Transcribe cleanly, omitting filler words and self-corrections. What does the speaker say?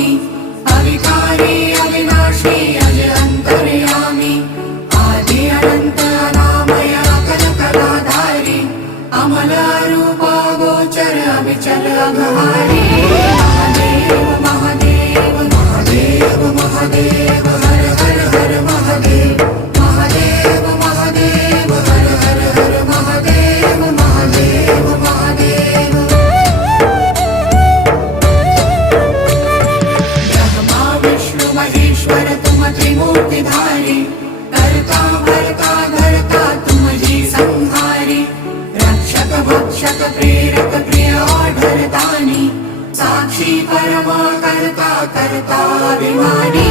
स्वामी अविकारी अविनाशी अज अंतर्यामी आदि अनंत अनामय अकल कलाधारी अमल रूप गोचर अविचल अघहारी महादेव महादेव महादेव महादेव हर हर हर महादेव महादेव महादेव हर हर हर महादेव महादेव महादेव ब्रह्मा विष्णु महेश्वर तुम त्रिमूर्तिधारी कर्ता भर्ता धर्ता तुम जी संहारी रक्षक भक्षक प्रेरक प्रिय आढरतानी साक्षी परमा कर्ता कर्ता अभिमानी